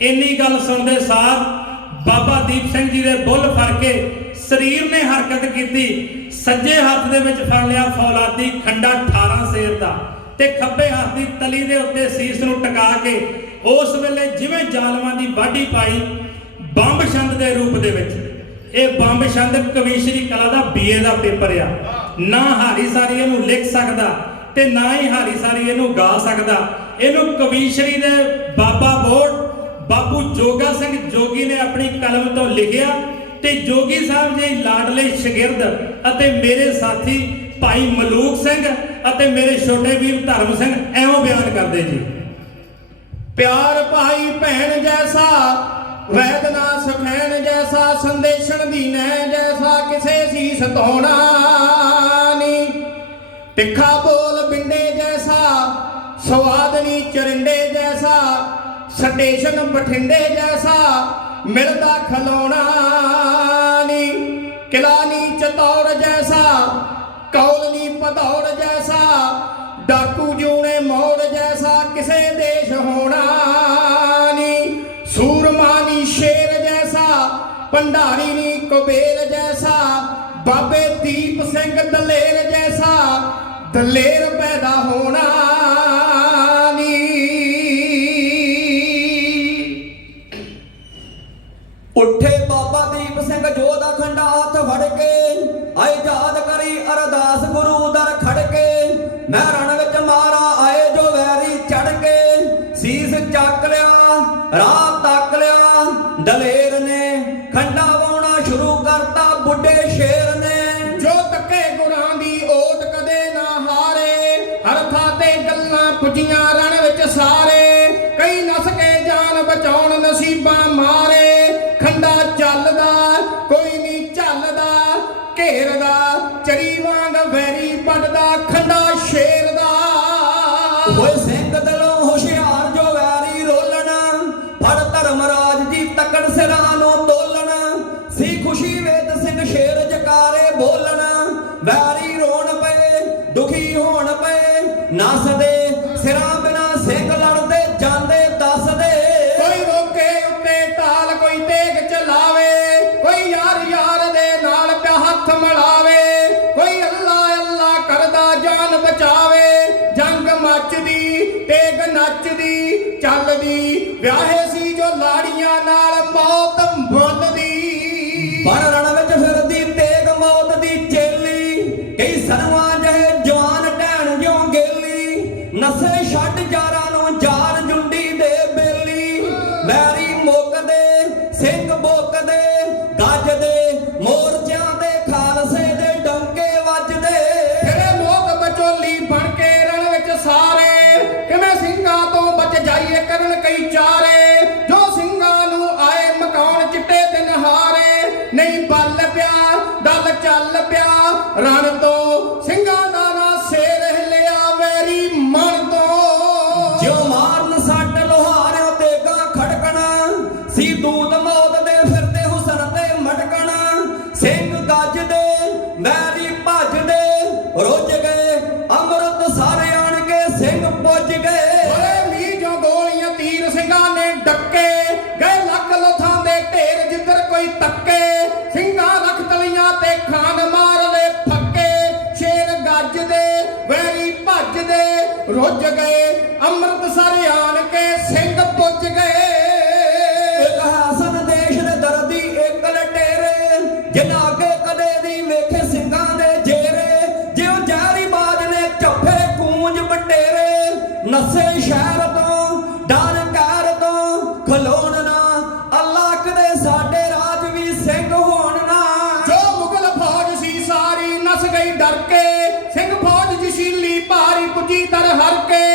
ਇੰਨੀ ਗੱਲ ਸੁਣਦੇ ਸਾਰ ਬਾਬਾ ਦੀਪ ਸਿੰਘ ਜੀ ਦੇ ਬੁੱਲ ਫੜ ਕੇ ਸਰੀਰ ਨੇ ਹਰਕਤ ਕੀਤੀ। ਸੱਜੇ ਹੱਥ ਦੇ ਵਿੱਚ ਫੜ ਲਿਆ ਫੌਲਾਦੀ ਖੰਡਾ 18 ਸੇਰ ਦਾ ਤੇ ਖੱਬੇ ਹੱਥ ਦੀ ਤਲੀ ਦੇ ਉੱਤੇ ਸੀਸ ਨੂੰ ਟਿਕਾ ਕੇ ਉਸ ਵੇਲੇ ਜਿਵੇਂ ਜ਼ਾਲਮਾਂ ਦੀ ਵਾਢੀ ਪਾਈ ਬੰਬ ਛੰਦ ਦੇ ਰੂਪ ਦੇ ਵਿੱਚ। ਇਹ ਬੰਬ ਛੰਦ ਕਵੀਸ਼ਰੀ ਕਲਾ ਦਾ ਬੀਏ ਦਾ ਪੇਪਰ ਆ। ਨਾ ਹਾਰੀ ਸਾਰੀ ਇਹਨੂੰ ਲਿਖ ਸਕਦਾ ਤੇ ਨਾ ਹੀ ਹਾਰੀ ਸਾਰੀ ਇਹਨੂੰ ਗਾ ਸਕਦਾ। ਇਹਨੂੰ ਕਵੀਸ਼ਰੀ ਦੇ ਬਾਬਾ ਬਾਪੂ ਜੋਗਾ ਸਿੰਘ ਜੋਗੀ ਨੇ ਆਪਣੀ ਕਲਮ ਤੋਂ ਲਿਖਿਆ ਤੇ ਜੋਗੀ ਸਾਹਿਬ ਜੀ ਲਾਡਲੇ ਸ਼ਗਿਰਦ ਅਤੇ ਮੇਰੇ ਸਾਥੀ ਭਾਈ ਮਲੂਕ ਸਿੰਘ ਅਤੇ ਮੇਰੇ ਛੋਟੇ ਵੀਰ ਧਰਮ ਸਿੰਘ ਐਵੇਂ ਬਿਆਨ ਕਰਦੇ ਜੀ। ਪਿਆਰ ਭਾਈ ਭੈਣ ਜੈਸਾ ਵੈਦਨਾ ਸਖੈਣ ਜੈਸਾ ਸੰਦੇਸ਼ਣ ਦੀ ਨੈ ਜੈਸਾ, ਕਿਸੇ ਸੀਸ ਧੋਣਾ ਨੀ। ਤਿੱਖਾ ਬੋਲ ਬਿੰਡੇ ਜੈਸਾ, ਸਵਾਦ ਨੀ ਚਰਿੰਡੇ ਜੈਸਾ ਸਟੇਸ਼ਨ ਬਠਿੰਡੇ ਜੈਸਾ ਮਿਲਦਾ ਖਲੋਣਾ ਨੀ। ਕਿਲਾ ਨੀ ਚਤੌੜ ਜੈਸਾ, ਕੌਲ ਨੀ ਪਧੌੜ ਜੈਸਾ, ਡਾਕੂ ਜੂਣੇ ਮੋੜ ਜੈਸਾ ਕਿਸੇ ਦੇਸ਼ ਹੋਣਾ ਨੀ। ਸੂਰਮਾ ਨੀ ਸ਼ੇਰ ਜੈਸਾ, ਭੰਡਾਰੀ ਨੀ ਕੁਬੇਰ ਜੈਸਾ, ਬਾਬੇ ਦੀਪ ਸਿੰਘ ਦਲੇਰ ਜੈਸਾ, ਦਲੇਰ ਪੈਦਾ ਹੋਣਾ ਰਾਹ ਤੱਕ ਲਿਆ। ਦਲੇਰ ਨੇ ਖੰਡਾ ਵਾਉਣਾ ਸ਼ੁਰੂ ਕਰਤਾ, ਬੁੱਢੇ ਸ਼ੇਰ ਨੇ। ਜੋ ਤੱਕੇ ਗੁਰਾਂ ਦੀ ਓਟ ਕਦੇ ਨਾ ਹਾਰੇ ਹਰ ਤੇ ਗੱਲਾਂ ਪੁੱਜੀਆਂ ਰਣ ਵਿੱਚ ਸਾਰੇ। ਕਈ ਨਸ ਕੇ ਜਾਨ ਬਚਾਉਣ ਨਸੀਬਾਂ ਮਾਰੇ। ਖੰਡਾ ਚੱਲਦਾ, ਕੋਈ ਨਹੀਂ ਝੱਲਦਾ ਘੇਰਦਾ, ਚਰੀ ਵਾਂਗ ਵੈਰੀ ਦੁਖੀ ਹੋਣ ਪਏ ਨਸਦੇ ਸਿਰਾਂ ਬਿਨਾ ਸਿੰਘ ਲੜਦੇ, ਜਾਂਦੇ ਦੱਸਦੇ। ਕੋਈ ਰੋਕੇ ਉੱਤੇ ਢਾਲ, ਕੋਈ ਤੇਗ ਚਲਾਵੇ, ਕੋਈ ਯਾਰ ਯਾਰ ਦੇ ਨਾਲ ਪਿਆ ਹੱਥ ਮਿਲਾਵੇ, ਕੋਈ ਅੱਲਾ ਅੱਲਾ ਕਰਦਾ ਜਾਨ ਬਚਾਵੇ, ਜੰਗ ਮੱਚਦੀ, ਤੇਗ ਨੱਚਦੀ, ਚੱਲਦੀ। ਵਿਆਹੇ ਸੀ ਜੋ ਲਾੜੀਆਂ ਨਾਲ ਮੌਤ ਮੁੱਲਦੀ ਪਿਆ ਡਲ ਚੱਲ ਪਿਆ ਰਣ ਤੋਂ ਸਿੰਘਾਂ ਦਾ ਨਾ ਸੇਰ ਹਿਲਿਆ ਵੈਰੀ ਮਨ ਤੋਂ। ਜਿਉ ਮਾਰਨ ਸੱਟ ਲੋਹਾਰਿਆਂ ਤੇ ਗਾਂ ਖੜਕਣਾ ਸੀ ਦੂਤ ਮੌਤ ਦੇ ਫਿਰਦੇ ਹੁਸਨ ਤੇ ਮਟਕਣਾ ਸਿੰਘ ਗੱਜਦੇ ਮੈਰੀ ਭੱਜਦੇ ਰੁੱਝ ਗਏ ਅੰਮ੍ਰਿਤ ਸਾਰੇ ਆਣ ਕੇ ਸਿੰਘ ਪੁੱਜ ਗਏ। ਜੋ ਗੋਲੀਆਂ ਤੀਰ ਸਿੰਘਾਂ ਨੇ ਡੱਕੇ ਗਏ ਲੱਖ ਲੋਥਾਂ ਦੇ ਢੇਰ ਜਿੱਧਰ ਕੋਈ ਤੱਕੇ। ਤੇ ਖਾਂਗ ਮਾਰਦੇ, ਫੱਕੇ ਸ਼ੇਰ ਗੱਜਦੇ, ਵੈਰੀ ਭੱਜਦੇ, ਰੁੱਝ ਗਏ, ਅੰਮ੍ਰਿਤਸਰ ਆਣ ਕੇ ਸਿੰਘ ਪੁੱਜ ਗਏ। ਦੀ ਦਰ ਹਰ ਕੇ